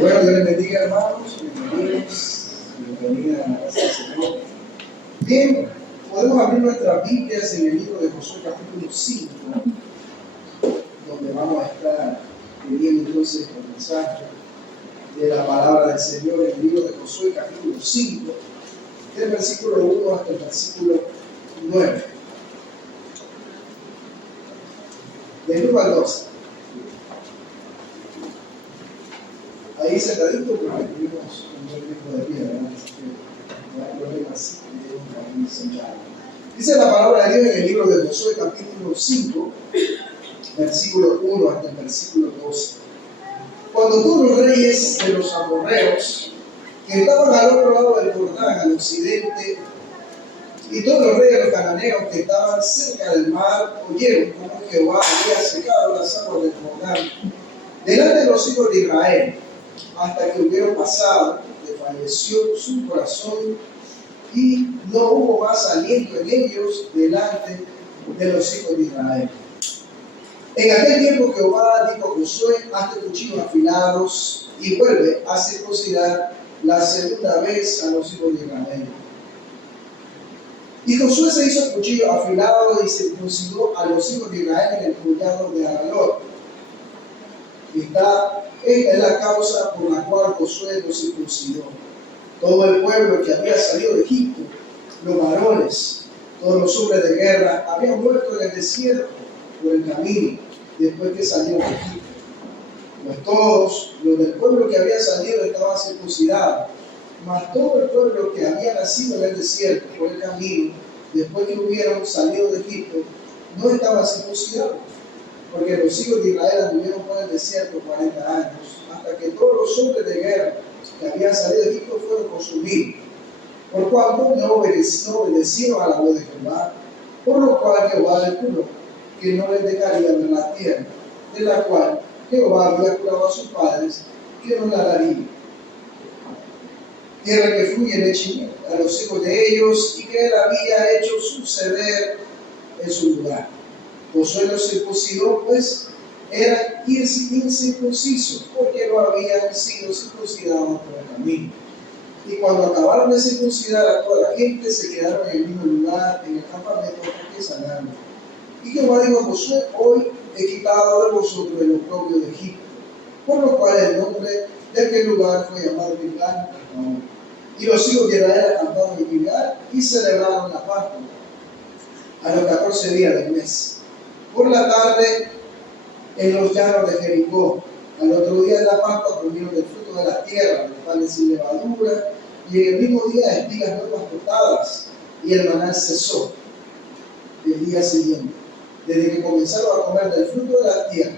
Bueno, Dios les bendiga, hermanos, bienvenidos a la casa del Señor. Bien, podemos abrir nuestras Biblias en el libro de Josué capítulo 5, donde vamos a estar leyendo entonces el mensaje de la palabra del Señor en el libro de Josué capítulo 5, del versículo 1 hasta el versículo 9. Del 1 al 12. Ahí sentadito, porque tuvimos un buen tiempo de pie, ¿verdad? Así que no hay problema así, que ahí sentado. Dice la palabra de Dios en el libro de Josué, capítulo 5, versículo 1 hasta el versículo 12. Cuando todos los reyes de los amorreos, que estaban al otro lado del Jordán, al occidente, y todos los reyes de los cananeos que estaban cerca del mar, oyeron cómo Jehová había secado las aguas del Jordán delante de los hijos de Israel, hasta que hubieron pasado, desfalleció su corazón y no hubo más aliento en ellos delante de los hijos de Israel. En aquel tiempo Jehová dijo a Josué: hazte cuchillos afilados y vuelve a circuncidar la segunda vez a los hijos de Israel. Y Josué se hizo cuchillo afilado y circuncidó a los hijos de Israel en el collado de Aralot. Esta es la causa por la cual Josué los circuncidó. Todo el pueblo que había salido de Egipto, los varones, todos los hombres de guerra, habían muerto en el desierto por el camino, después que salieron de Egipto. Pues todos los del pueblo que había salido estaban circuncidados, mas todo el pueblo que había nacido en el desierto por el camino, después que hubieron salido de Egipto, no estaba circuncidado. Porque los hijos de Israel anduvieron por el desierto 40 años, hasta que todos los hombres de guerra que habían salido de Egipto fueron consumidos, por cuanto no obedecieron a la voz de Jehová, por lo cual Jehová les juró que no les dejaría ver la tierra, de la cual Jehová había jurado a sus padres que no la daría. Tierra que fluye leche y miel a los hijos de ellos, y que él había hecho suceder en su lugar. Josué los circuncidó, pues eran incircuncisos, porque no habían sido circuncidados por el camino. Y cuando acabaron de circuncidar a toda la gente, se quedaron en el mismo lugar, en el campamento, porque sanaron. Y Jehová dijo a Josué: hoy he quitado de vosotros el oprobio de Egipto, por lo cual el nombre de aquel lugar fue llamado Gilgal. Y los hijos de Israel acamparon en Gilgal y celebraron la Pascua a los 14 días del mes. Por la tarde, en los llanos de Jericó, al otro día de la Pascua, comieron del fruto de la tierra, los panes sin levadura, y en el mismo día espigas nuevas cortadas, y el maná cesó el día siguiente, desde que comenzaron a comer del fruto de la tierra.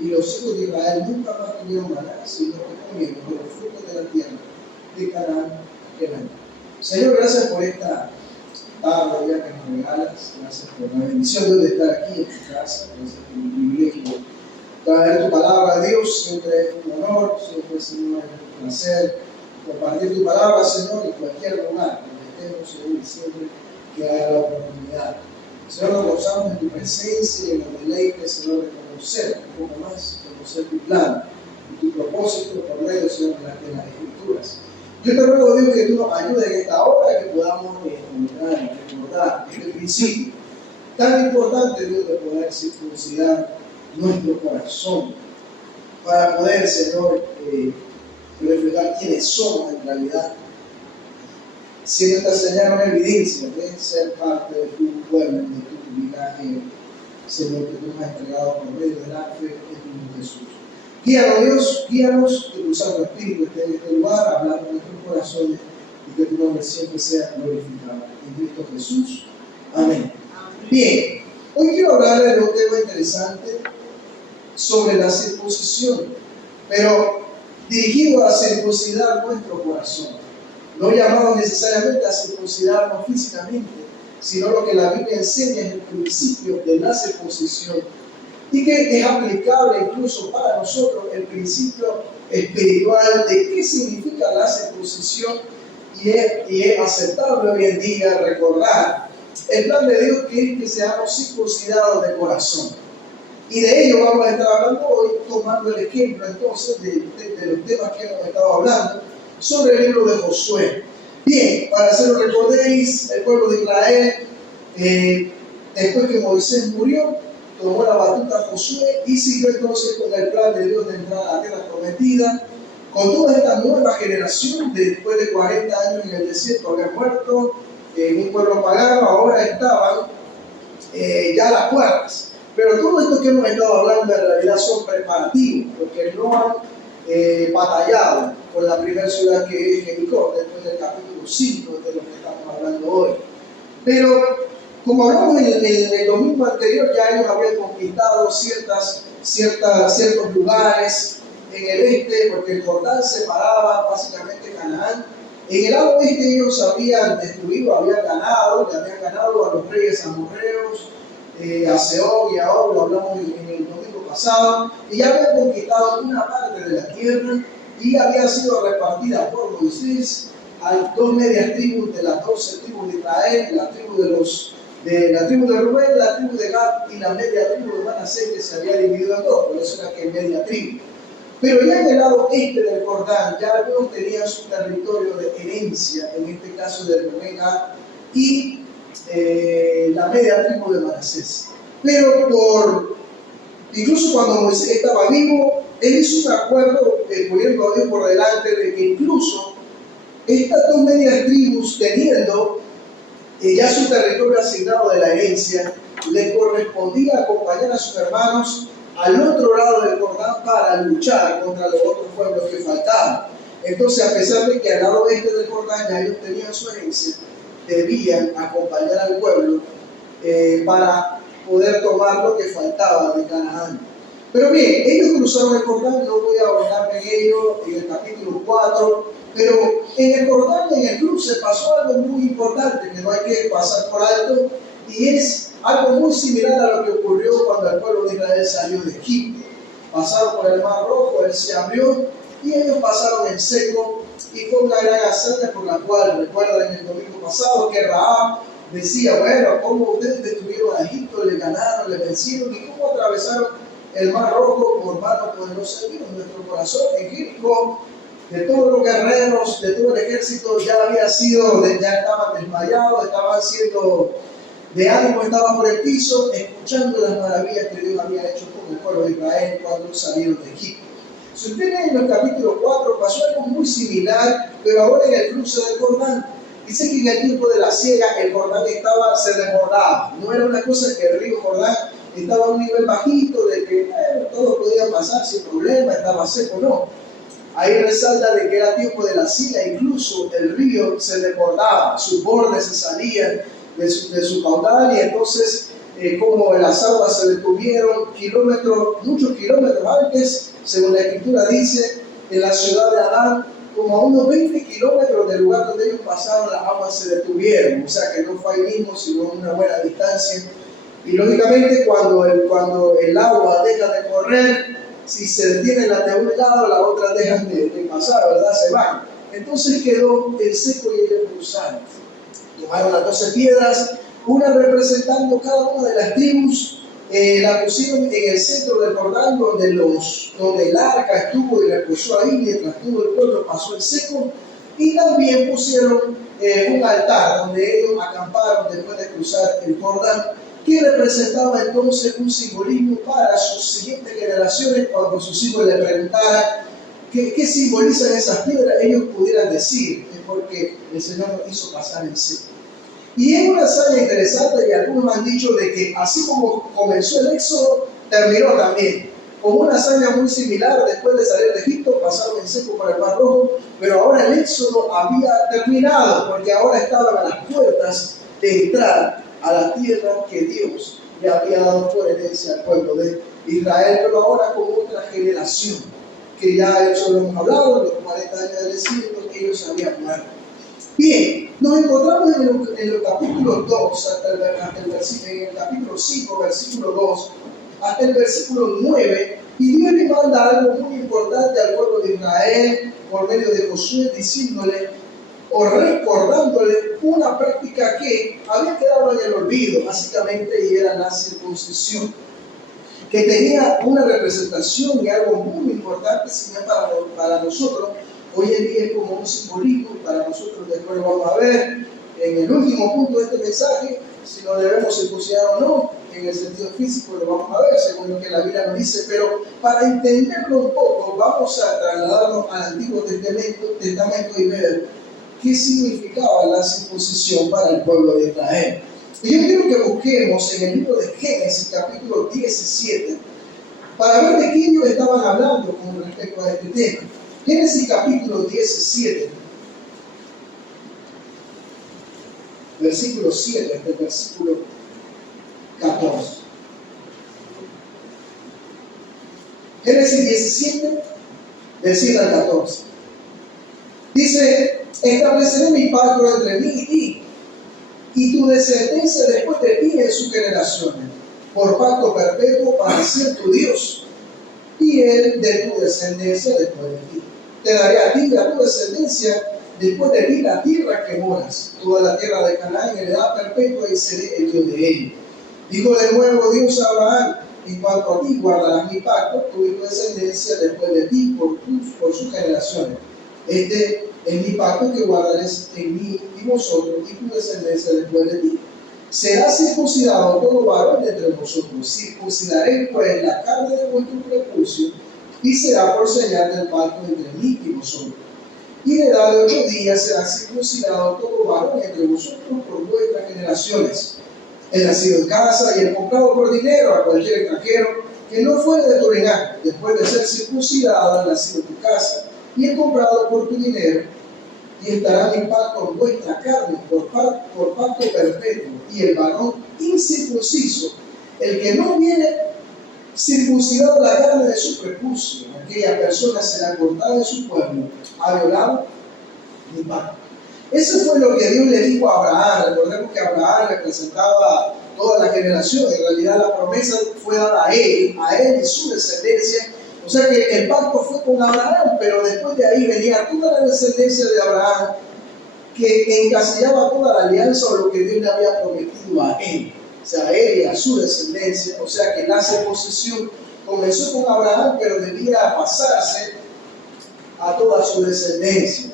Y los hijos de Israel nunca más tuvieron maná, sino que comieron de los frutos de la tierra de Canaán aquel año. Señor, gracias por esta tarde ya que nos regalas, gracias por la bendición de estar aquí en tu casa, gracias por el privilegio de traer tu palabra a Dios. Siempre es un honor, siempre, Señor, es un placer compartir tu palabra, Señor, en cualquier lugar donde estemos, Señor, y siempre que haya la oportunidad. Señor, nos gozamos en tu presencia y en los deleites, Señor, de conocer un poco más, conocer tu plan y tu propósito por medio, Señor, de las Escrituras. Yo te ruego, Dios, que tú nos ayudes en esta hora, que podamos recordar este principio tan importante, Dios, de poder circuncidar nuestro corazón para poder, Señor, reflejar quiénes somos en realidad, siendo esta señal una evidencia de ser parte de tu pueblo, de tu linaje, Señor, que tú nos has entregado por medio de la fe en tu Jesús. Guíanos, Dios, guíanos, que tu Santo Espíritu esté en este lugar, hablando en nuestros corazones, y que tu nombre siempre sea glorificado. En Cristo Jesús. Amén. Bien, hoy quiero hablarles de un tema interesante sobre la circuncisión, pero dirigido a circuncidar nuestro corazón. No llamado necesariamente a circuncidarnos físicamente, sino lo que la Biblia enseña es el principio de la circuncisión, y que es aplicable incluso para nosotros el principio espiritual de qué significa la circuncisión, y es aceptable hoy en día recordar el plan de Dios, que es que seamos circuncidados de corazón. Y de ello vamos a estar hablando hoy, tomando el ejemplo entonces de los temas que hemos estado hablando sobre el libro de Josué. Bien, para que lo recordéis, el pueblo de Israel, después que Moisés murió, tomó la batuta Josué y siguió entonces con el plan de Dios de entrar a la tierra prometida. Con toda esta nueva generación, después de 40 años en el desierto, habían muerto en un pueblo pagano, ahora estaban ya a las puertas. Pero todo esto que hemos estado hablando en realidad son preparativos, porque no han batallado con la primera ciudad que es Jericó, después del capítulo 5 de lo que estamos hablando hoy. Pero, como hablamos en el domingo anterior, ya ellos habían conquistado ciertos lugares en el este, porque el Jordán separaba básicamente Canaán. En el lado oeste ellos habían destruido, habían ganado a los reyes amorreos, a Sehón y a Og, lo hablamos en el domingo pasado, y ya habían conquistado una parte de la tierra y había sido repartida por Moisés a dos medias tribus de las 12 tribus de Israel, la tribu de Rubén, la tribu de Gad y la media tribu de Manasés, que se había dividido en dos, por eso era que es media tribu. Pero ya en el lado este del Jordán, ya algunos tenían su territorio de herencia, en este caso de Rubén, Gad y la media tribu de Manasés. Pero incluso cuando Moisés estaba vivo, él hizo un acuerdo poniendo a Dios por delante de que incluso estas dos medias tribus, teniendo ya su territorio asignado de la herencia, le correspondía acompañar a sus hermanos al otro lado del Jordán para luchar contra los otros pueblos que faltaban. Entonces, a pesar de que al lado oeste del Jordán ya ellos tenían su herencia, debían acompañar al pueblo para poder tomar lo que faltaba de Canaán. Pero bien, ellos cruzaron el Jordán, no voy a ahondarme en ello en el capítulo 4, pero en el Jordán, en el cruce, pasó algo muy importante que no hay que pasar por alto, y es algo muy similar a lo que ocurrió cuando el pueblo de Israel salió de Egipto. Pasaron por el Mar Rojo, él se abrió y ellos pasaron en seco, y fue una gran hazaña por la cual, recuerdan el domingo pasado, que Rahab decía, bueno, cómo ustedes detuvieron a Egipto, le ganaron, le vencieron, y cómo atravesaron el Mar Rojo por mano poderosa de Dios. Nuestro corazón en Jericó, de todos los guerreros, de todo el ejército, ya estaban desmayados, estaban siendo de ánimo, estaban por el piso, escuchando las maravillas que Dios había hecho con el pueblo de Israel cuando salieron de Egipto. Si usted lee en el capítulo 4, pasó algo muy similar, pero ahora en el cruce del Jordán. Dice que en el tiempo de la siega el Jordán se desbordaba. No era una cosa que el río Jordán estaba a un nivel bajito, de que todo podía pasar sin problema, estaba seco, no. Ahí resalta de que era tiempo de la siega, incluso el río se desbordaba, sus bordes se salían de su caudal, y entonces como las aguas se detuvieron muchos kilómetros antes, según la escritura dice, en la ciudad de Adán, como a unos 20 kilómetros del lugar donde ellos pasaron, las aguas se detuvieron. O sea que no fue ahí mismo, sino a una buena distancia. Y lógicamente cuando el agua deja de correr, si se detienen las de un lado, las otras dejan de pasar, ¿verdad? Se van. Entonces quedó en seco y ellos cruzaron. Tomaron las 12 piedras, una representando cada una de las tribus, la pusieron en el centro del Jordán, donde el arca estuvo y reposó ahí mientras todo el pueblo pasó en seco, y también pusieron un altar donde ellos acamparon después de cruzar el Jordán, que representaba entonces un simbolismo para sus siguientes generaciones. Cuando sus hijos le preguntaran qué simbolizan esas piedras, ellos pudieran decir, es porque el Señor nos hizo pasar en seco. Y es una hazaña interesante, y algunos han dicho de que así como comenzó el éxodo, terminó también. Como una hazaña muy similar, después de salir de Egipto, pasaron en seco por el Mar Rojo, pero ahora el éxodo había terminado, porque ahora estaban a las puertas de entrar a la tierra que Dios le había dado por herencia al pueblo de Israel, pero ahora con otra generación, que ya eso lo hemos hablado, los 40 años del desierto, que ellos habían muerto. Bien, nos encontramos en el capítulo 2, en el capítulo 5, versículo 2, hasta el versículo 9, y Dios le manda algo muy importante al pueblo de Israel por medio de Josué, diciéndole o recordándole una práctica que había quedado en el olvido, básicamente, y era la circuncisión. que tenía una representación y algo muy importante, sino para nosotros. Hoy en día es como un simbolismo, y para nosotros después lo vamos a ver en el último punto de este mensaje, si lo debemos circuncidar o no, en el sentido físico lo vamos a ver, según lo que la Biblia nos dice, pero para entenderlo un poco, vamos a trasladarnos al Antiguo Testamento y ver qué significaba la circuncisión para el pueblo de Israel. Y yo quiero que busquemos en el libro de Génesis, capítulo 17, para ver de qué ellos estaban hablando con respecto a este tema. Génesis capítulo 17, versículo 7 hasta el versículo 14. Génesis 17, del 7 al 14. Dice: estableceré mi pacto entre mí y ti, y tu descendencia después de ti en sus generaciones, por pacto perpetuo para ser tu Dios, y él de tu descendencia después de ti. Te daré a ti y a tu descendencia después de ti la tierra que moras, toda la tierra de Canaán en heredad perpetua, y seré el Dios de ellos. Dijo de nuevo Dios a Abraham: en cuanto a ti guardarás mi pacto, tú y tu descendencia después de ti por sus generaciones. Este es mi pacto que guardaréis en mí y vosotros y tu descendencia después de ti. Será circuncidado todo varón entre vosotros. Circuncidaréis pues la carne de vuestro prepucio, y será por señal del pacto entre mí y vosotros. Y en edad de 8 días será circuncidado todo varón entre vosotros por vuestras generaciones. El nacido en casa y el comprado por dinero a cualquier extranjero que no fuere de tu linaje, después de ser circuncidado, el nacido en tu casa y el comprado por tu dinero, y estará mi pacto en vuestra carne por pacto perpetuo. Y el varón incircunciso, el que no viene circuncidado la carne de su prepucio, aquella persona será cortada de su pueblo, ha violado mi pacto. Eso fue lo que Dios le dijo a Abraham. Recordemos que Abraham representaba toda la generación. En realidad la promesa fue dada a él y su descendencia. O sea que el pacto fue con Abraham, pero después de ahí venía toda la descendencia de Abraham, que encasillaba toda la alianza o lo que Dios le había prometido a él. O sea, a él y a su descendencia. O sea que la circuncisión comenzó con Abraham, pero debía pasarse a toda su descendencia.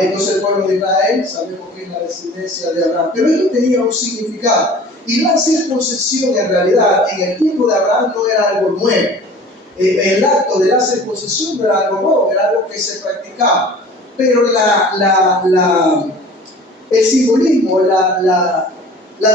Entonces el pueblo de Israel, sabemos que es la descendencia de Abraham, pero ello tenía un significado. Y la circuncisión en realidad en el tiempo de Abraham no era algo nuevo. El acto de la circuncisión no era algo nuevo, era algo que se practicaba. Pero el simbolismo, la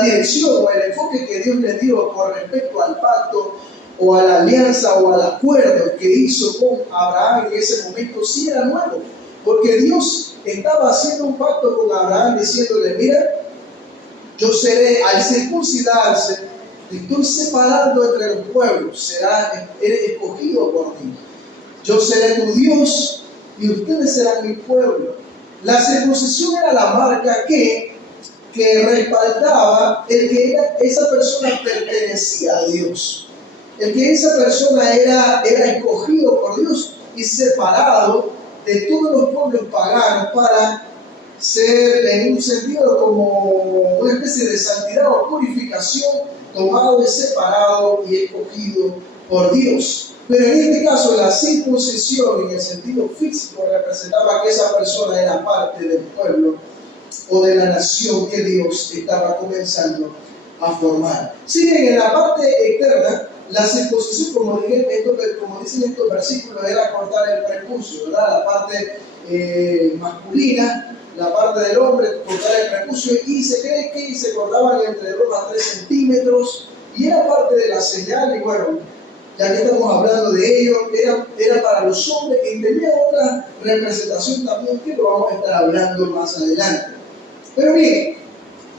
dirección o el enfoque que Dios le dio con respecto al pacto o a la alianza o al acuerdo que hizo con Abraham en ese momento sí era nuevo. Porque Dios estaba haciendo un pacto con Abraham diciéndole: mira, yo seré, al circuncidarse, te estoy separando entre los pueblos, eres escogido por mí. Yo seré tu Dios y ustedes serán mi pueblo. La circuncisión era la marca que respaldaba el que esa persona pertenecía a Dios. El que esa persona era escogido por Dios y separado de todos los pueblos paganos para ser en un sentido como una especie de santidad o purificación, tomado y separado y escogido por Dios. Pero en este caso la circuncisión en el sentido físico representaba que esa persona era parte del pueblo o de la nación que Dios estaba comenzando a formar. Si bien en la parte externa, la circuncisión, como dicen estos versículos, era cortar el prepucio, ¿verdad? La parte masculina, la parte del hombre, cortar el prepucio, y se cree que se cortaban entre 2 a 3 centímetros, y era parte de la señal. Y bueno, ya que estamos hablando de ello, era para los hombres, y tenía otra representación también que lo vamos a estar hablando más adelante. Pero bien,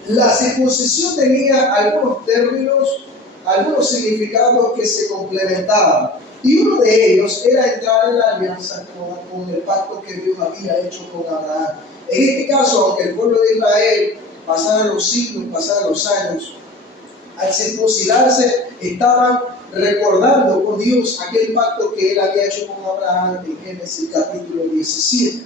la circuncisión tenía algunos términos, algunos significados que se complementaban, y uno de ellos era entrar en la alianza con el pacto que Dios había hecho con Abraham. En este caso, aunque el pueblo de Israel pasaran los siglos, pasaran los años, al circuncidarse estaban recordando con Dios aquel pacto que él había hecho con Abraham en Génesis capítulo 17.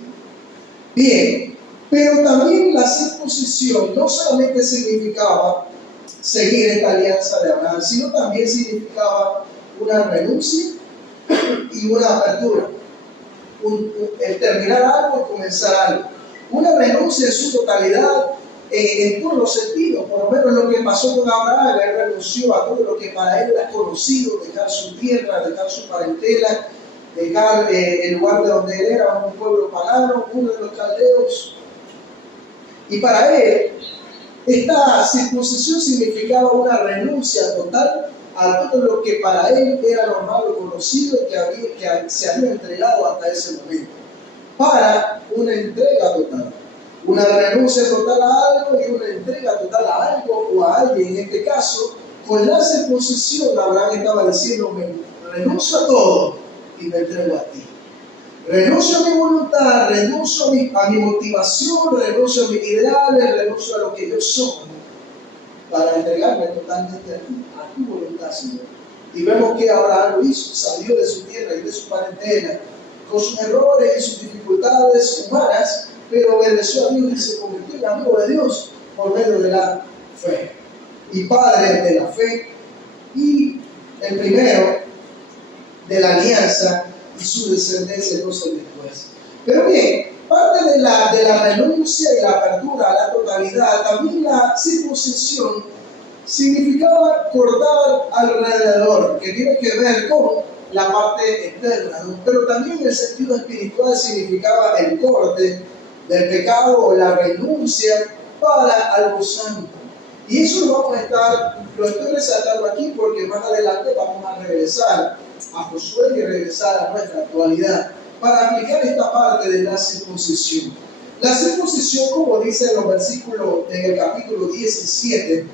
Bien, pero también la circuncisión no solamente significaba seguir esta alianza de Abraham, sino también significaba una renuncia y una apertura. El terminar algo y comenzar algo. Una renuncia en su totalidad, en todos los sentidos, por lo menos lo que pasó con Abraham. Él renunció a todo lo que para él era conocido, dejar su tierra, dejar su parentela, dejar el lugar de donde él era, un pueblo pagano, uno de los caldeos. Y para él, esta circuncisión significaba una renuncia total a todo lo que para él era normal o conocido y que se había entregado hasta ese momento, para una entrega total, una renuncia total a algo y una entrega total a algo o a alguien. En este caso, con la circuncisión, Abraham estaba diciendo: me renuncio a todo y me entrego a ti. Renuncio a mi voluntad, renuncio a mi motivación, renuncio a mis ideales, renuncio a lo que yo soy, para entregarme totalmente a tu voluntad, Señor. Y vemos que Abraham lo hizo, salió de su tierra y de su parentela, con sus errores y sus dificultades humanas, pero obedeció a Dios y se convirtió en amigo de Dios por medio de la fe. Y padre de la fe, y el primero de la alianza y su descendencia 12 después. Pero bien, parte de la renuncia y la apertura a la totalidad, también la circuncisión significaba cortar alrededor, que tiene que ver con la parte externa, ¿no? Pero también en el sentido espiritual significaba el corte del pecado o la renuncia para algo santo. Y eso lo estoy resaltando aquí porque más adelante vamos a regresar a Josué y regresar a nuestra actualidad para aplicar esta parte de la circuncisión. La circuncisión, como dice en los versículos, en el capítulo 17,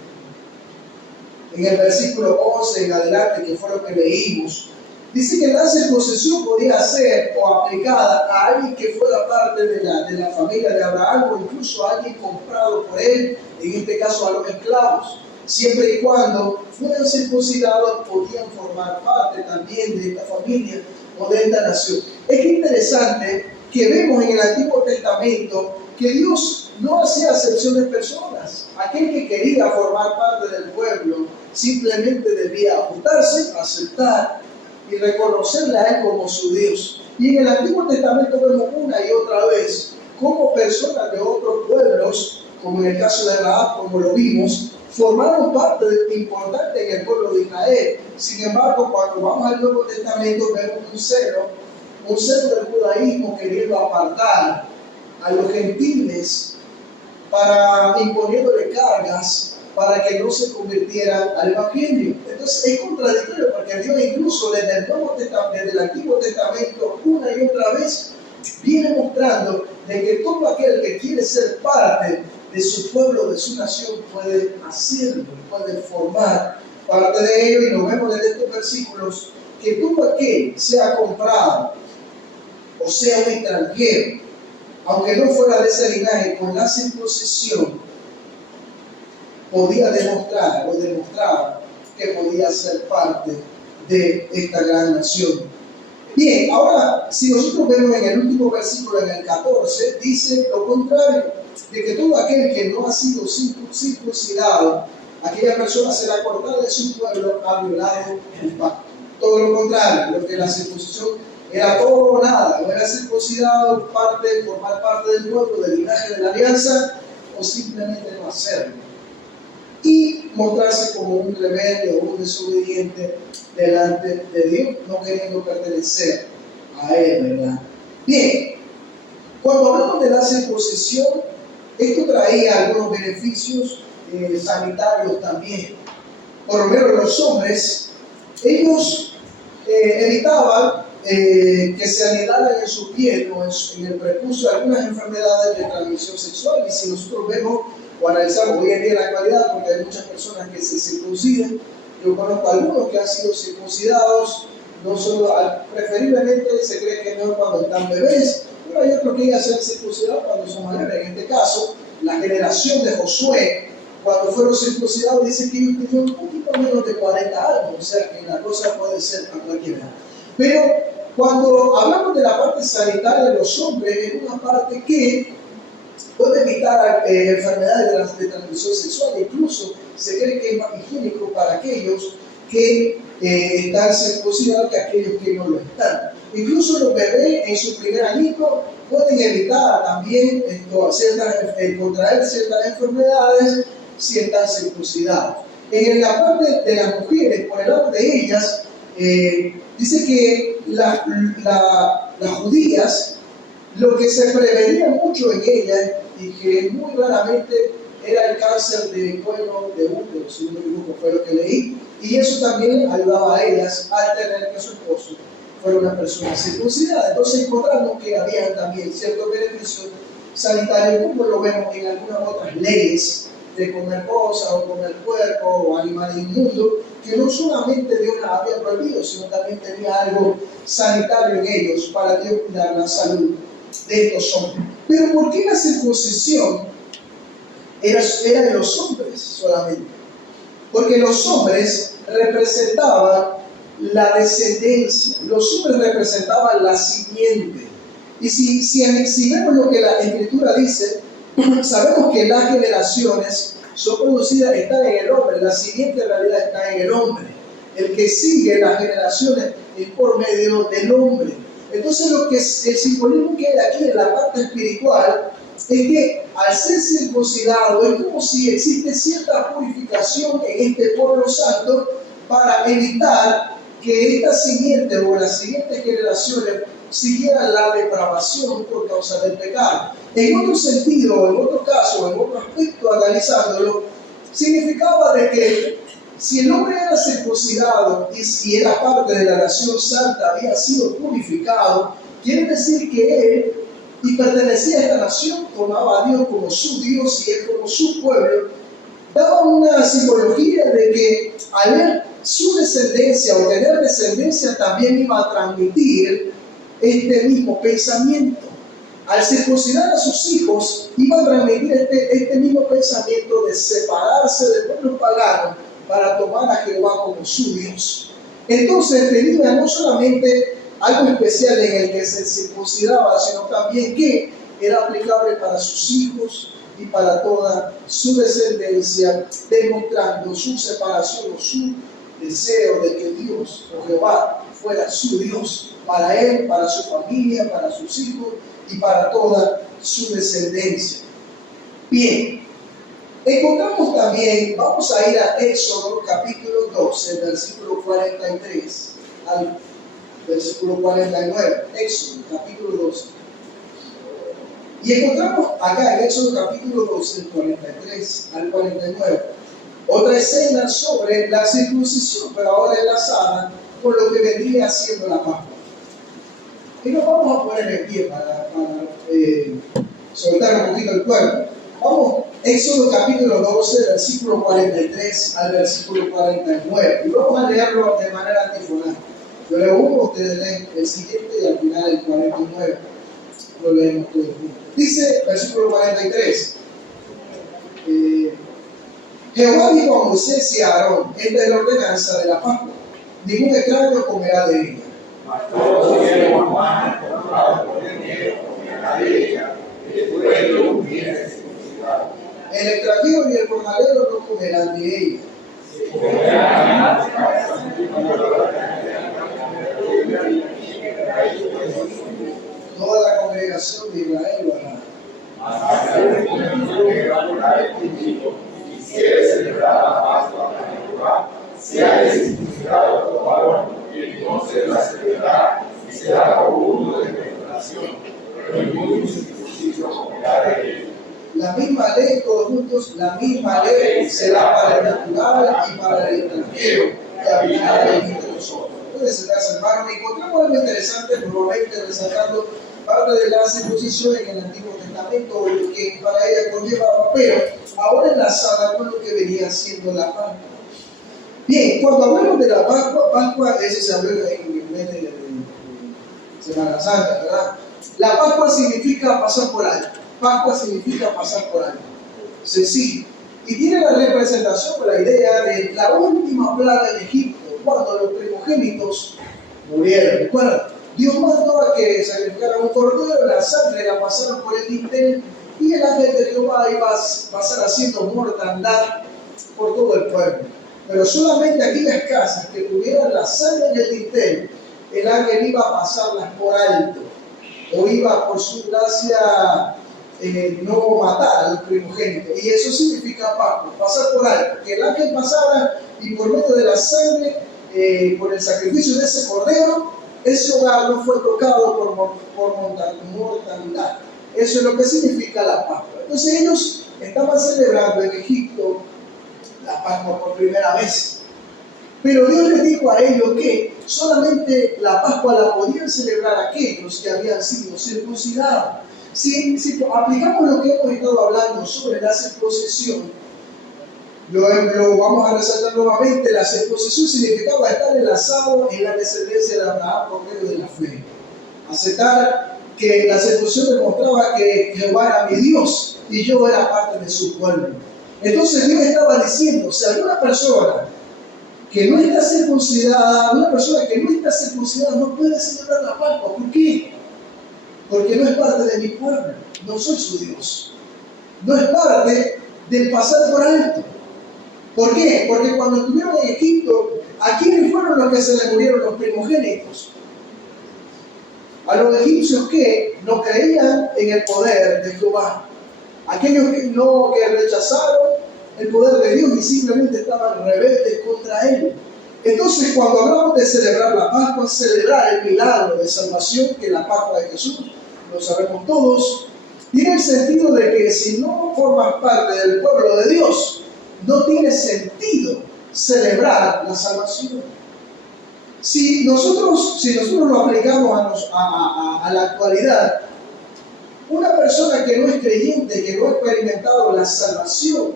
en el versículo 11 en adelante, que fue lo que leímos, dice que la circuncisión podía ser o aplicada a alguien que fuera parte de la familia de Abraham, o incluso a alguien comprado por él, en este caso a los esclavos. Siempre y cuando fueran circuncidados, podían formar parte también de esta familia o de esta nación. Es que interesante que vemos en el Antiguo Testamento que Dios no hacía acepción de personas. Aquel que quería formar parte del pueblo simplemente debía ajustarse, aceptar y reconocerle a él como su Dios. Y en el Antiguo Testamento vemos una y otra vez cómo personas de otros pueblos, como en el caso de Rahab, como lo vimos, formaron parte importante en el pueblo de Israel. Sin embargo, cuando vamos al Nuevo Testamento, vemos un celo del judaísmo queriendo apartar a los gentiles, para imponiéndole cargas para que no se convirtieran al Evangelio. Entonces es contradictorio, porque Dios incluso desde el Antiguo Testamento una y otra vez viene mostrando de que todo aquel que quiere ser parte de su pueblo, de su nación, puede hacerlo, puede formar parte de ello. Y lo vemos en estos versículos, que todo aquel sea comprado o sea un extranjero, aunque no fuera de ese linaje, con la circuncisión podía demostrar o demostraba que podía ser parte de esta gran nación. Bien, ahora si nosotros vemos en el último versículo, en el 14, dice lo contrario, de que todo aquel que no ha sido circuncidado, aquella persona será cortada de su pueblo, ha violado el pacto. Todo lo contrario, lo que la circuncisión era todo o nada, o era circuncidado, formar parte del pueblo, del linaje de la alianza, o simplemente no hacerlo. Y mostrarse como un rebelde o un desobediente delante de Dios, no queriendo pertenecer a Él, ¿verdad? Bien, cuando hablamos de la circuncisión, esto traía algunos beneficios sanitarios también. Por lo menos los hombres, ellos evitaban que se anidaran en su piel o en el prepucio algunas enfermedades de transmisión sexual. Y si nosotros vemos o analizamos hoy en día en la actualidad, porque hay muchas personas que se circunciden, yo conozco algunos que han sido circuncidados, no solo, preferiblemente se cree que es mejor cuando están bebés, pero hay otros que ya se han circuncidado cuando son mayores. En este caso, la generación de Josué, cuando fueron circuncidados, dice que ellos tenían un poquito menos de 40 años, o sea que la cosa puede ser a cualquier edad. Pero cuando hablamos de la parte sanitaria de los hombres, es una parte que puede evitar enfermedades de transmisión sexual. Incluso se cree que es más higiénico para aquellos que están circuncidados que aquellos que no lo están. Incluso los bebés en su primer añito pueden evitar también contraer ciertas enfermedades si están circuncidados. En la parte de las mujeres, por el lado de ellas, dice que las judías, lo que se prevenía mucho en ellas, y que muy raramente era el cáncer de cuello de útero, si no me equivoco, fue lo que leí, y eso también ayudaba a ellas al tener que su esposo fuera una persona circuncidada. Entonces encontramos que había también ciertos beneficios sanitarios, como lo vemos en algunas otras leyes de comer cosas o comer cuerpo o animales inmundos, que no solamente Dios las había prohibido, sino también tenía algo sanitario en ellos para Dios cuidar la salud de estos hombres. Pero ¿por qué la circuncisión era de los hombres solamente? Porque los hombres representaban la descendencia, los hombres representaban la simiente. Y si vemos lo que la Escritura dice, sabemos que las generaciones son producidas, están en el hombre, la simiente en realidad está en el hombre. El que sigue las generaciones es por medio del hombre. Entonces el simbolismo que hay aquí en la parte espiritual es que al ser circuncidado es como si existe cierta purificación en este pueblo santo para evitar que esta simiente o las siguientes generaciones siguieran la depravación por causa del pecado. En otro sentido, en otro caso, en otro aspecto, analizándolo, significaba de que si el hombre era circuncidado y si era parte de la nación santa, había sido purificado, quiere decir que él, y pertenecía a esta nación, tomaba a Dios como su Dios y él como su pueblo, daba una simbología de que al ver su descendencia o tener descendencia también iba a transmitir este mismo pensamiento. Al circuncidar a sus hijos, iba a transmitir este mismo pensamiento de separarse del pueblo pagano para tomar a Jehová como su Dios. Entonces tenía no solamente algo especial en el que se circuncidaba, sino también que era aplicable para sus hijos y para toda su descendencia, demostrando su separación o su deseo de que Dios o Jehová fuera su Dios para él, para su familia, para sus hijos y para toda su descendencia. Bien, encontramos también, vamos a ir a Éxodo capítulo 12, versículo 43 al versículo 49. Éxodo capítulo 12. Y encontramos acá en Éxodo capítulo 12, 43 al 49, otra escena sobre la circuncisión, pero ahora enlazada con lo que vendría siendo la Pascua. Y nos vamos a poner en pie para soltar un poquito el cuerpo. Vamos, Éxodo capítulo 12, versículo 43 al versículo 49. Y vamos a leerlo de manera antifonal. Yo leo uno, ustedes leen el siguiente y al final el 49. Lo leemos todos juntos. Dice, versículo 43. Jehová dijo a Moisés y a Aarón, esta es la ordenanza de la Pascua. Ningún extraño comerá de ella. El extranjero y el jornalero no comerán de ella. Toda la congregación de Israel lo hará. Quisiere celebrar la Pascua a Jehová, sea circuncidado todo varón, y entonces la celebrará y será como uno de preparación, pero ningún incircunciso comerá de él. La misma ley, todos juntos, la misma ley será para el natural y para el extranjero que habitará entre nosotros. Pueden sentarse, hermanos. Encontramos algo interesante, nuevamente resaltando parte de la circuncisión en el Antiguo Testamento, que para ella conllevaba, pero ahora enlazada con lo que venía siendo la Pascua. Bien, cuando hablamos de la Pascua, eso se habló en el mes de Semana Santa, ¿verdad? La Pascua significa pasar por algo. Pascua significa pasar por algo. Sencillo. Y tiene la representación o la idea de la última plaga en Egipto, cuando los primogénitos murieron. ¿Recuerdan? Dios mandó a que sacrificaran un cordero, la sangre la pasaron por el dintel y el ángel de Jehová iba a pasar haciendo mortandad por todo el pueblo. pero solamente aquellas casas que tuvieran la sangre en el dintel, el ángel iba a pasarlas por alto, o iba por su gracia no matar a los primogénitos. Y eso significa pasar por alto, que el ángel pasara y por medio de la sangre, por el sacrificio de ese cordero, ese hogar no fue tocado por mortalidad. Eso es lo que significa la Pascua. Entonces ellos estaban celebrando en Egipto la Pascua por primera vez. Pero Dios les dijo a ellos que solamente la Pascua la podían celebrar aquellos que habían sido circuncidados. Si aplicamos lo que hemos estado hablando sobre la circuncisión, lo vamos a resaltar nuevamente. La circuncisión significaba estar enlazado en la descendencia de Abraham por medio de la fe. Aceptar que la circuncisión demostraba que Jehová era mi Dios y yo era parte de su pueblo. Entonces Dios estaba diciendo, si alguna persona que no está circuncidada, no puede celebrar la Pascua. ¿Por qué? Porque no es parte de mi pueblo, no soy su Dios. No es parte del pasar por alto. ¿Por qué? Porque cuando estuvieron en Egipto, ¿a quiénes fueron los que se les murieron los primogénitos? A los egipcios que no creían en el poder de Jehová. Aquellos que rechazaron el poder de Dios y simplemente estaban rebeldes contra Él. Entonces, cuando hablamos de celebrar la Pascua, celebrar el milagro de salvación, que es la Pascua de Jesús, lo sabemos todos, tiene el sentido de que si no formas parte del pueblo de Dios, no tiene sentido celebrar la salvación. Si nosotros lo aplicamos a la actualidad, una persona que no es creyente, que no ha experimentado la salvación,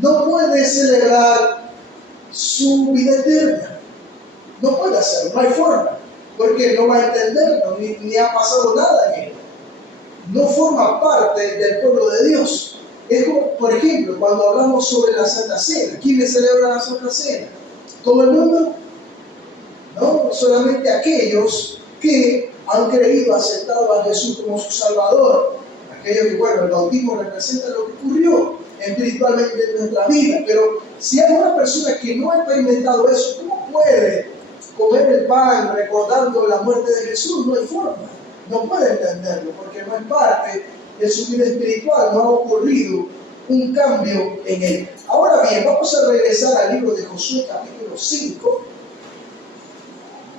no puede celebrar su vida eterna. No puede hacerlo, no hay forma, porque no va a entenderlo, ni ha pasado nada en él. No forma parte del pueblo de Dios. Es como, por ejemplo, cuando hablamos sobre la Santa Cena. ¿Quiénes celebran la Santa Cena? ¿Todo el mundo? No, solamente aquellos que han creído, aceptado a Jesús como su Salvador. Aquellos que, bueno, el bautismo representa lo que ocurrió espiritualmente en nuestra vida. Pero si hay una persona que no ha experimentado eso, ¿cómo puede comer el pan recordando la muerte de Jesús? No hay forma. No puede entenderlo porque no es parte de su vida espiritual. No ha ocurrido un cambio en él. Ahora bien, vamos a regresar al libro de Josué capítulo 5,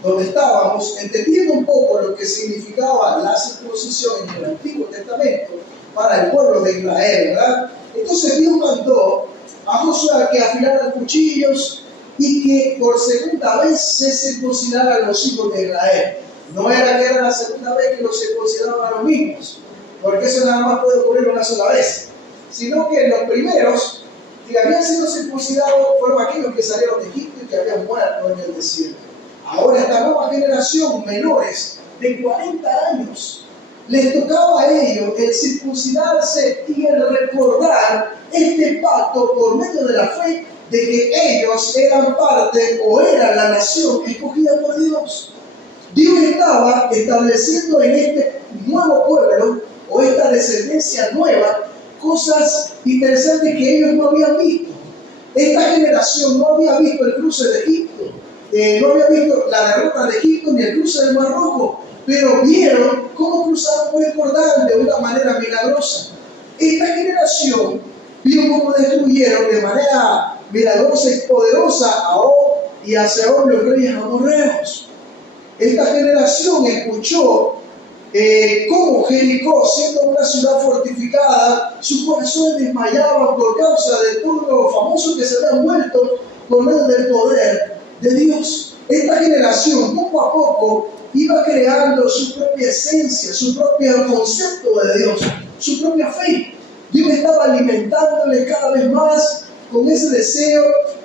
donde estábamos entendiendo un poco lo que significaba la circuncisión en el Antiguo Testamento para el pueblo de Israel, ¿verdad? Entonces Dios mandó a Josué que afilara cuchillos y que por segunda vez se circuncidaran los hijos de Israel. No era que era la segunda vez que los circuncidaban a los mismos, porque eso nada más puede ocurrir una sola vez, sino que los primeros que habían sido circuncidados fueron aquellos que salieron de Egipto y que habían muerto en el desierto. Ahora esta nueva generación, menores de 40 años, les tocaba a ellos el circuncidarse y el recordar este pacto por medio de la fe de que ellos eran parte o eran la nación escogida por Dios. Dios estaba estableciendo en este nuevo pueblo o esta descendencia nueva cosas interesantes que ellos no habían visto. Esta generación no había visto el cruce de Egipto, no había visto la derrota de Egipto ni el cruce del Mar Rojo, pero vieron cómo cruzaron por el Jordán de una manera milagrosa. Esta generación vio cómo destruyeron de manera milagrosa y poderosa a Og y a Sehón, los reyes amorreos. Esta generación escuchó cómo Jericó, siendo una ciudad fortificada, sus corazones desmayaban por causa de todo lo famoso que se habían vuelto por medio del poder de Dios. Esta generación poco a poco iba creando su propia esencia, su propio concepto de Dios, su propia fe. Dios estaba alimentándole cada vez más con ese deseo,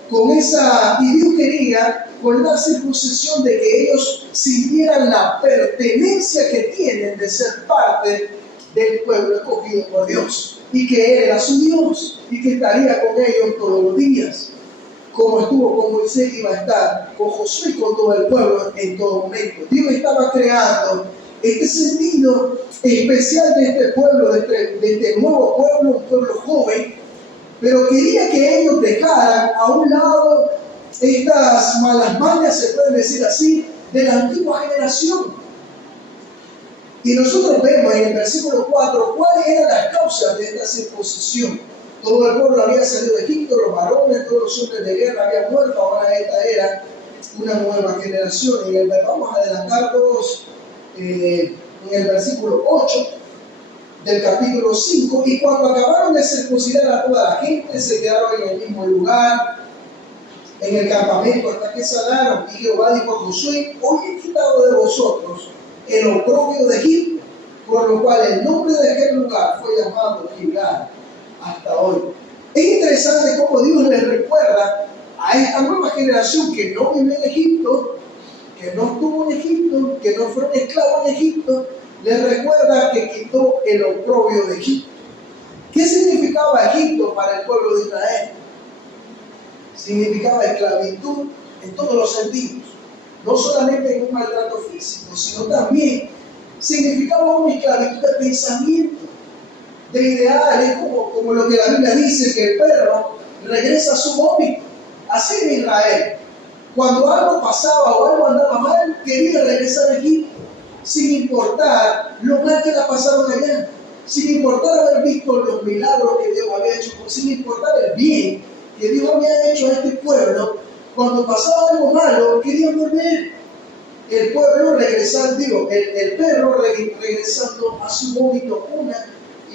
y Dios quería con la circuncisión de que ellos sintieran la pertenencia que tienen de ser parte del pueblo escogido por Dios y que Él era su Dios y que estaría con ellos todos los días. Como estuvo con Moisés, iba a estar con Josué y con todo el pueblo en todo momento. Dios estaba creando este sentido especial de este pueblo, de este nuevo pueblo, un pueblo joven, pero quería que ellos dejaran a un lado estas malas mañas, se puede decir así, de la antigua generación. Y nosotros vemos en el versículo 4 cuáles eran las causas de esta circuncisión. Todo el pueblo había salido de Egipto, los varones, todos los hombres de guerra habían muerto, ahora esta era una nueva generación. Y vamos a adelantar todos en el versículo 8 del capítulo 5. Y cuando acabaron de circuncidar a toda la gente, se quedaron en el mismo lugar, en el campamento, hasta que sanaron. Y Jehová dijo a Josué: hoy he quitado de vosotros el oprobio de Egipto, por lo cual el nombre de aquel lugar fue llamado Gilgal hasta hoy. Es interesante cómo Dios les recuerda a esta nueva generación que no vive en Egipto, que no estuvo en Egipto, que no fueron esclavos en Egipto, les recuerda que quitó el oprobio de Egipto. ¿Qué significaba Egipto para el pueblo de Israel? Significaba esclavitud en todos los sentidos, no solamente en un maltrato físico, sino también significaba una esclavitud de pensamiento, de ideales, como lo que la Biblia dice, que el perro regresa a su vómito. Así en Israel, cuando algo pasaba o algo andaba mal, quería regresar a Egipto, sin importar lo mal que la pasaron allá, sin importar haber visto los milagros que Dios había hecho, sin importar el bien que Dios había hecho a este pueblo. Cuando pasaba algo malo, querían volver. El pueblo regresando, el perro regresando a su vómito una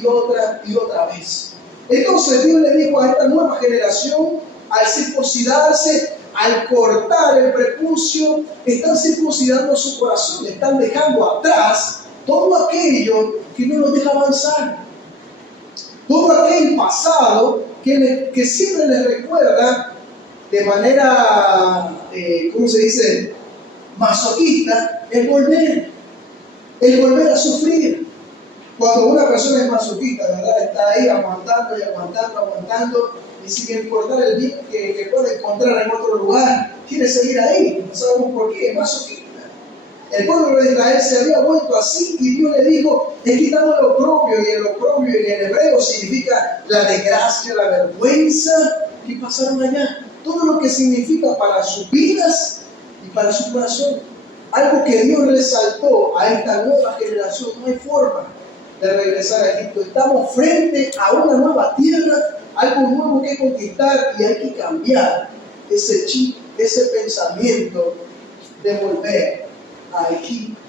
y otra vez. Entonces Dios le dijo a esta nueva generación, al circuncidarse, al cortar el prepucio, están circuncidando su corazón, están dejando atrás todo aquello que no los deja avanzar, todo aquel pasado que siempre les recuerda de manera, ¿cómo se dice?, masoquista, el volver a sufrir. Cuando una persona es masoquista, ¿verdad?, está ahí aguantando y aguantando, y sin importar el bien que puede encontrar en otro lugar, quiere seguir ahí. No sabemos por qué, es masoquista. El pueblo de Israel se había vuelto así y Dios le dijo: he quitado el oprobio, y el oprobio en el hebreo significa la desgracia, la vergüenza que pasaron allá. Todo lo que significa para sus vidas y para su corazón. Algo que Dios resaltó a esta nueva generación: no hay forma de regresar a Egipto. Estamos frente a una nueva tierra, algo nuevo que conquistar, y hay que cambiar ese chip, ese pensamiento de volver a Egipto.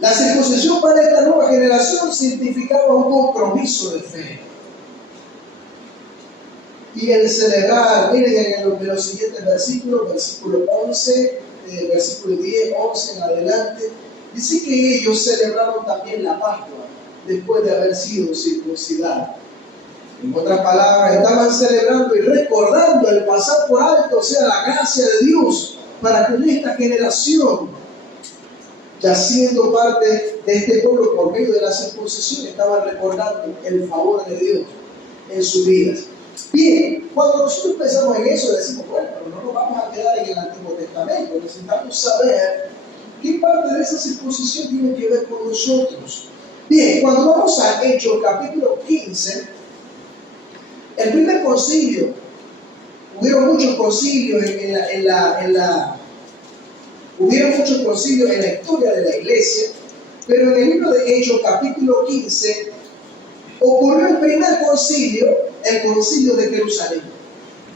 La circuncisión para esta nueva generación significaba un compromiso de fe. Y el celebrar, miren en los siguientes versículos, versículo 11, versículo 10, 11 en adelante, dice que ellos celebraron también la Pascua después de haber sido circuncidados. En otras palabras, estaban celebrando y recordando el pasar por alto, o sea, la gracia de Dios para con esta generación, ya siendo parte de este pueblo por medio de la circuncisión, estaban recordando el favor de Dios en sus vidas. Bien, cuando nosotros pensamos en eso, decimos: bueno, pero no nos vamos a quedar en el Antiguo Testamento, necesitamos saber qué parte de esa circuncisión tiene que ver con nosotros. Bien, cuando vamos a Hechos capítulo 15, el primer concilio, hubieron muchos concilios hubieron muchos concilios en la historia de la iglesia, pero en el libro de Hechos capítulo 15 ocurrió el primer concilio, el concilio de Jerusalén,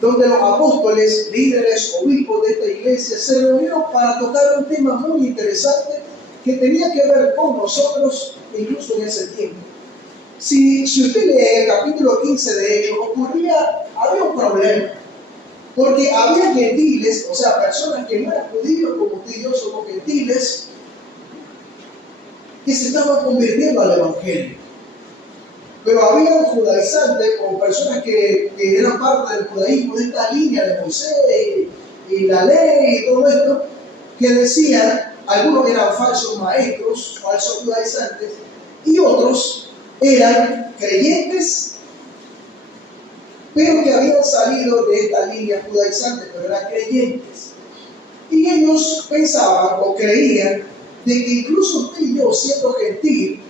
donde los apóstoles, líderes, obispos de esta iglesia se reunieron para tocar un tema muy interesante que tenía que ver con nosotros, incluso en ese tiempo. Si usted lee el capítulo 15 de Hechos, había un problema, porque había gentiles, o sea, personas que no eran judíos como usted y yo somos gentiles, que se estaban convirtiendo al evangelio. Pero había judaizantes o personas que eran parte del judaísmo, de esta línea de Moisés y la ley y todo esto, que decían, algunos eran falsos maestros, falsos judaizantes, y otros eran creyentes, pero que habían salido de esta línea judaizante, pero eran creyentes. Y ellos pensaban o creían de que incluso usted y yo, siendo gentil,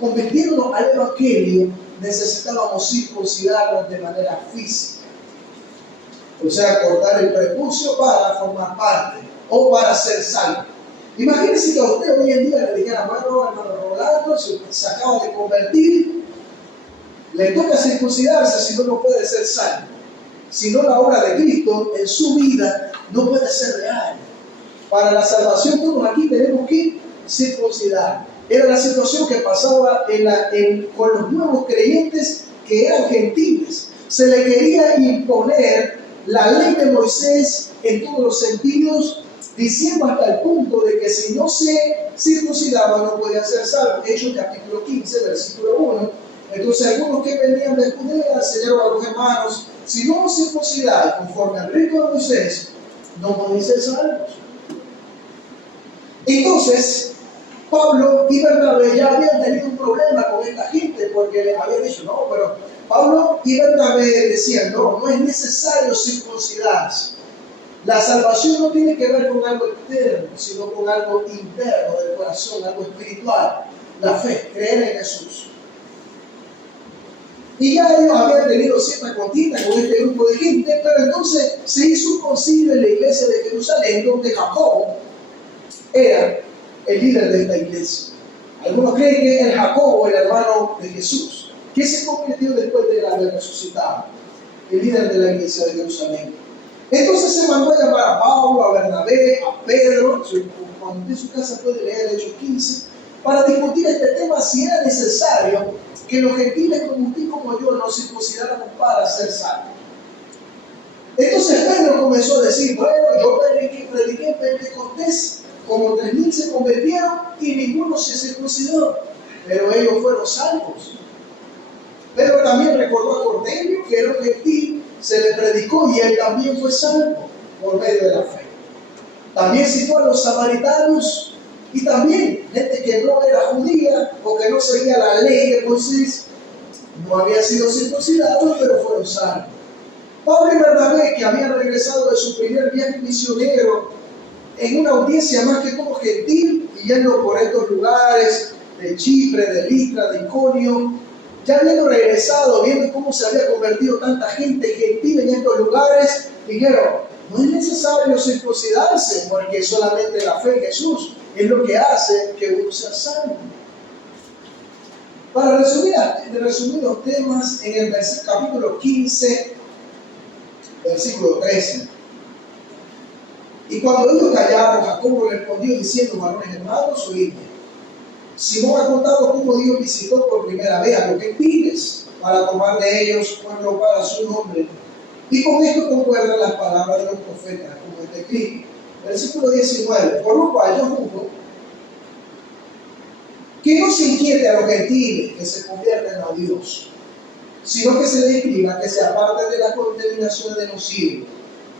convirtiéndonos al evangelio, necesitábamos circuncidarnos de manera física. O sea, cortar el prepucio para formar parte o para ser salvo. Imagínense que a usted hoy en día le dijeran, bueno, hermano Rolando, se acaba de convertir, le toca circuncidarse, si no, no puede ser salvo. Si no, la obra de Cristo en su vida no puede ser real. Para la salvación, todos aquí tenemos que circuncidar. Era la situación que pasaba con los nuevos creyentes que eran gentiles. Se le quería imponer la ley de Moisés en todos los sentidos, diciendo hasta el punto de que si no se circuncidaba no podía ser salvo. Hechos capítulo 15, versículo 1. Entonces algunos que venían de Judea enseñaron a los hermanos, si no os circuncidáis conforme al rito de Moisés, no podéis ser salvos. Entonces, Pablo y Bernabé ya habían tenido un problema con esta gente porque les habían dicho, no, pero Pablo y Bernabé decían, no es necesario circuncidarse. La salvación no tiene que ver con algo externo, sino con algo interno del corazón, algo espiritual. La fe, creer en Jesús. Y ya ellos habían tenido cierta contienda con este grupo de gente, pero entonces se hizo un concilio en la iglesia de Jerusalén, donde Jacobo era el líder de esta iglesia. Algunos creen que es Jacobo, el hermano de Jesús, que se convirtió después de haber resucitado, el líder de la iglesia de Jerusalén. Entonces se mandó a llamar a Pablo, a Bernabé, a Pedro, cuando en su casa puede leer Hechos 15, para discutir este tema si era necesario que los gentiles como usted y como yo nos circuncidáramos para ser salvos. Entonces Pedro comenzó a decir, bueno, yo prediqué en Pentecostés, como 3,000 se convirtieron y ninguno se circuncidó, pero ellos fueron salvos. Pero también recordó a Cornelio, que era un gentil, se le predicó y él también fue salvo por medio de la fe. También citó a los samaritanos y también gente que no era judía o que no seguía la ley de Moisés, no habían sido circuncidados, pero fueron salvos. Pablo y Bernabé, que habían regresado de su primer viaje misionero en una audiencia más que todo gentil, y yendo por estos lugares de Chipre, de Listra, de Iconio, ya habiendo regresado, viendo cómo se había convertido tanta gente gentil en estos lugares, dijeron, no es necesario circuncidarse, porque solamente la fe en Jesús es lo que hace que uno sea salvo. Para resumir los temas, en el capítulo 15, versículo 13. Y cuando ellos callaron, Jacobo respondió diciendo, varones hermanos, oídme. Simón ha contado cómo Dios visitó por primera vez a los gentiles para tomar de ellos pueblo para su nombre. Y con esto concuerdan las palabras de los profetas, como está escrito. Versículo 19. Por lo cual yo juzgo que no se inquiete a los gentiles que se convierten a Dios, sino que se les escriba que se aparten de las contaminaciones de los ídolos,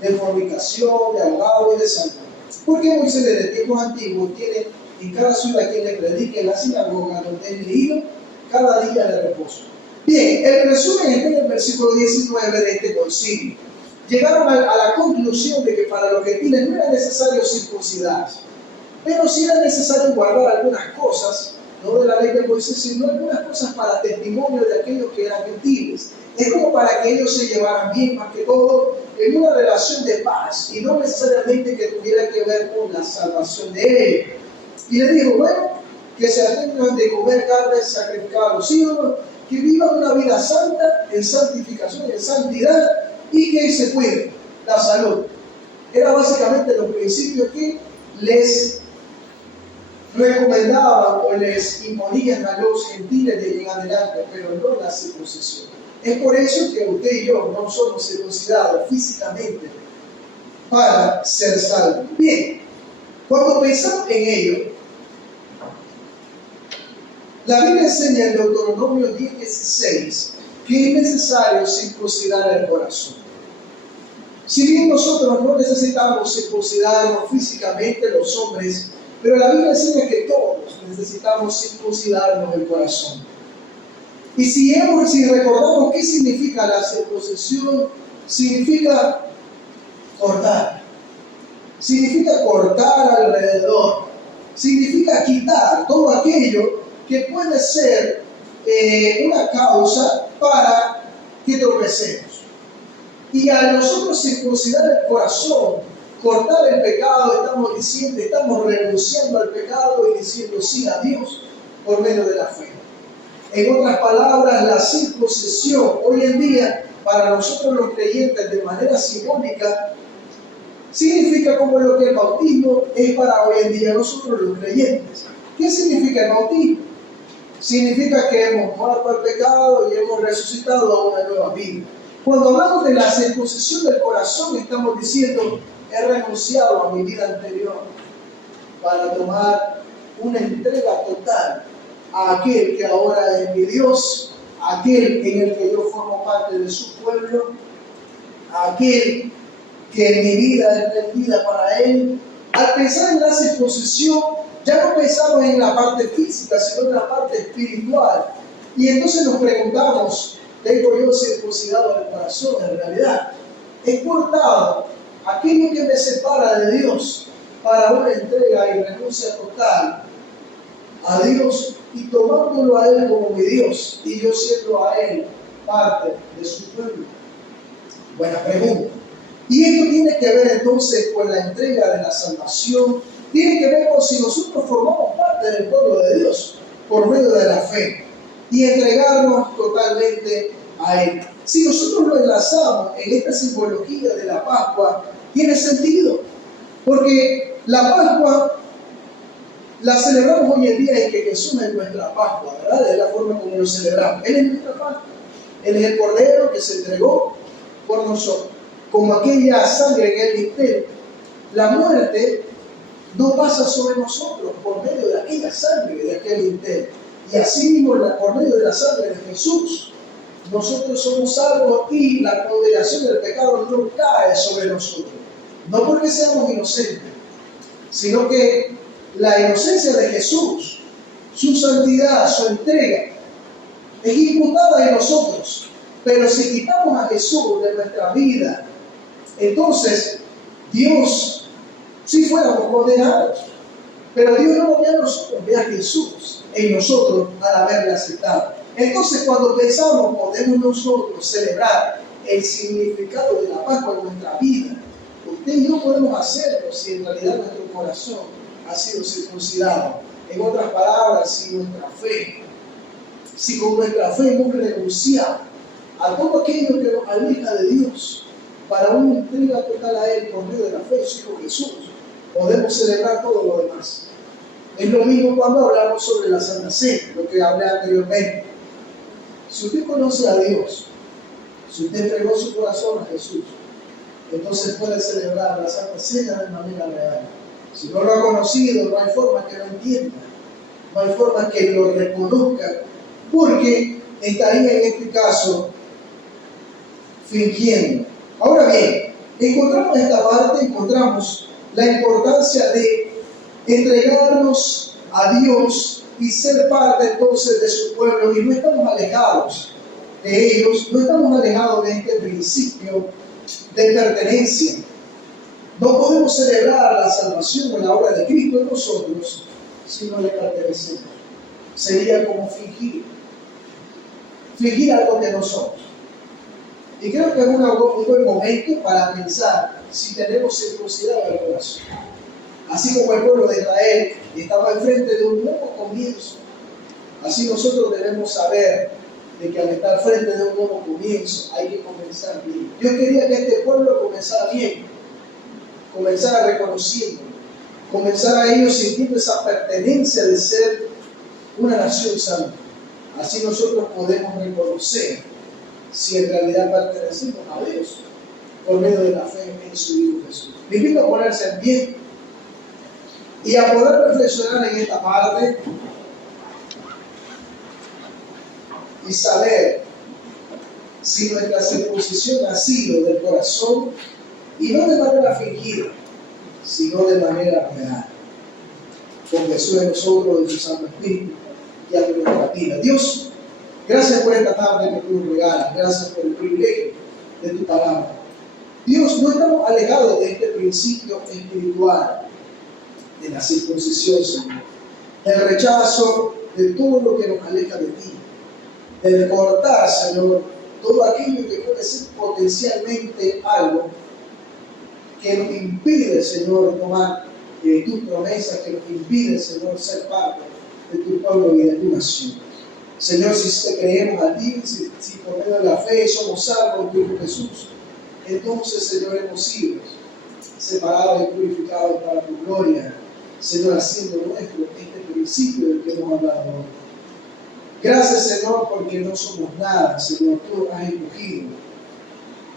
de fornicación, de ahogado y de sangre. Porque Moisés desde tiempos antiguos tiene en cada ciudad quien le predique en la sinagoga donde es leído cada día de reposo. Bien, el resumen está en el versículo 19 de este concilio. Llegaron a la conclusión de que para los gentiles no era necesario circuncidarse, pero sí era necesario guardar algunas cosas, no de la ley de Moisés, sino algunas cosas para testimonio de aquellos que eran gentiles. Es como para que ellos se llevaran bien, más que todo, en una relación de paz, y no necesariamente que tuviera que ver con la salvación de ellos. Y le dijo, bueno, que se abstengan de comer carne sacrificada a los ídolos, que vivan una vida santa, en santificación, en santidad, y que se cuiden la salud. Era básicamente los principios que les recomendaban o les imponían a los gentiles de llegar adelante, pero no la circuncisión. Es por eso que usted y yo no somos circuncidados físicamente para ser salvos. Bien, cuando pensamos en ello, la Biblia enseña en Deuteronomio 10:16 que es necesario circuncidar el corazón. Si bien nosotros no necesitamos circuncidarnos físicamente los hombres, pero la Biblia enseña que todos necesitamos circuncidarnos el corazón. Y si recordamos qué significa la circuncisión, significa cortar. Significa cortar alrededor. Significa quitar todo aquello que puede ser una causa para que tropecemos. Y al nosotros circuncidar el corazón, cortar el pecado, estamos renunciando al pecado y diciendo sí a Dios por medio de la fe. En otras palabras, la circuncisión hoy en día, para nosotros los creyentes, de manera simbólica, significa como lo que el bautismo es para hoy en día nosotros los creyentes. ¿Qué significa el bautismo? Significa que hemos muerto al pecado y hemos resucitado a una nueva vida. Cuando hablamos de la circuncisión del corazón, estamos diciendo, he renunciado a mi vida anterior para tomar una entrega total a aquel que ahora es mi Dios, a aquel en el que yo formo parte de su pueblo, a aquel que mi vida es rendida para Él. Al pensar en la circuncisión, ya no pensamos en la parte física, sino en la parte espiritual. Y entonces nos preguntamos, ¿tengo yo circuncidado el corazón? En realidad, he cortado aquello que me separa de Dios para una entrega y renuncia total a Dios y tomándolo a Él como mi Dios y yo siendo a Él parte de su pueblo. Buena pregunta. Y esto tiene que ver entonces con la entrega de la salvación, tiene que ver con si nosotros formamos parte del pueblo de Dios por medio de la fe y entregarnos totalmente a Él. Si nosotros lo enlazamos en esta simbología de la Pascua, tiene sentido, porque la Pascua la celebramos hoy en día y que Jesús es nuestra Pascua, ¿verdad? Es la forma como lo celebramos. Él es nuestra Pascua. Él es el Cordero que se entregó por nosotros. Como aquella sangre en el dintel, la muerte no pasa sobre nosotros por medio de aquella sangre de aquel dintel. Y así mismo por medio de la sangre de Jesús, nosotros somos salvos y la condenación del pecado no cae sobre nosotros. No porque seamos inocentes, sino que la inocencia de Jesús, su santidad, su entrega, es imputada en nosotros. Pero si quitamos a Jesús de nuestra vida, entonces Dios, si fuéramos condenados, pero Dios no lo ve a nosotros, ve a Jesús en nosotros al haberle aceptado. Entonces cuando pensamos, podemos nosotros celebrar el significado de la Pascua en nuestra vida. Usted y yo podemos hacerlo si en realidad nuestro corazón ha sido circuncidado. En otras palabras, si nuestra fe, si con nuestra fe hemos renunciado a todo aquello que nos aleja de Dios para una entrega total a Él por medio de la fe en su Hijo Jesús, podemos celebrar todo lo demás. Es lo mismo cuando hablamos sobre la Santa Cena, lo que hablé anteriormente. Si usted conoce a Dios, si usted entregó su corazón a Jesús, entonces puede celebrar la Santa Cena de manera real. Si no lo ha conocido, no hay forma que lo entienda, no hay forma que lo reconozca, porque estaría en este caso fingiendo. Ahora bien, encontramos esta parte, encontramos la importancia de entregarnos a Dios y ser parte entonces de su pueblo, y no estamos alejados de ellos, no estamos alejados de este principio de pertenencia. No podemos celebrar la salvación o la obra de Cristo en nosotros si no le pertenecemos. Sería como fingir algo que no somos. Y creo que es un buen momento para pensar si tenemos circuncidado el corazón. Así como el pueblo de Israel estaba enfrente de un nuevo comienzo, así nosotros debemos saber de que al estar frente de un nuevo comienzo hay que comenzar bien. Yo quería que este pueblo comenzara bien, comenzara reconociendo, comenzara ellos sintiendo esa pertenencia de ser una nación santa. Así nosotros podemos reconocer si en realidad pertenecemos a Dios por medio de la fe en su Hijo Jesús. Me invito a ponerse en pie y a poder reflexionar en esta parte y saber si nuestra circuncisión ha sido del corazón y no de manera fingida, sino de manera real, con Jesús en nosotros y su Santo Espíritu y a nuestra vida. Dios, gracias por esta tarde que tú nos regalas, gracias por el privilegio de tu palabra. Dios, no estamos alejados de este principio espiritual de la circuncisión, Señor, el rechazo de todo lo que nos aleja de ti. de cortar, Señor, todo aquello que puede ser potencialmente algo que nos impide, Señor, tomar tus promesas, que nos impide, Señor, ser parte de tu pueblo y de tu nación. Señor, si te creemos a ti, si por medio de la fe somos salvos en tu Hijo Jesús, entonces, Señor, hemos sido separados y purificados para tu gloria, Señor, haciendo nuestro este principio del que hemos hablado hoy. Gracias, Señor, porque no somos nada, Señor, tú has escogido.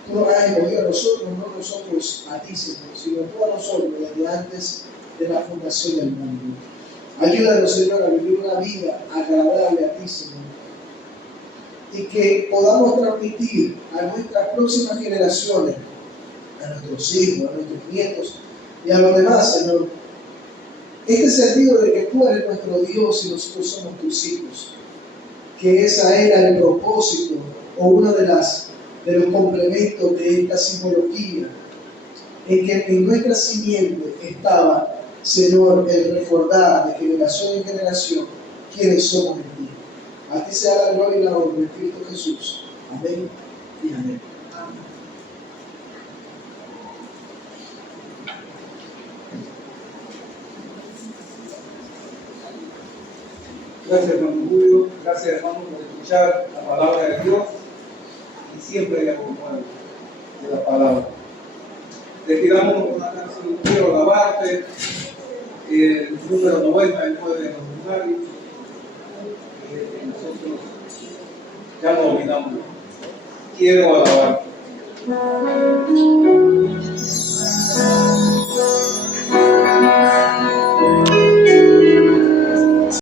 Tú nos has escogido a nosotros, no nosotros a ti, Señor, sino tú a nosotros desde antes de la fundación del mundo. Ayúdanos, Señor, a vivir una vida agradable a ti, Señor. Y que podamos transmitir a nuestras próximas generaciones, a nuestros hijos, a nuestros nietos y a los demás, Señor, este sentido de que tú eres nuestro Dios y nosotros somos tus hijos. Que esa era el propósito o uno de los complementos de esta simbología, en que en nuestra simiente estaba, Señor, el recordar de generación en generación quiénes somos en ti. A ti sea la gloria y la honra en Cristo Jesús. Amén y amén. Gracias, hermano Julio. Gracias, hermano, por escuchar la palabra de Dios y siempre hay algo nuevo de la palabra. Retiramos con una canción, Quiero alabarte, el número 99 de los lugares. Nosotros ya lo olvidamos. Quiero alabarte.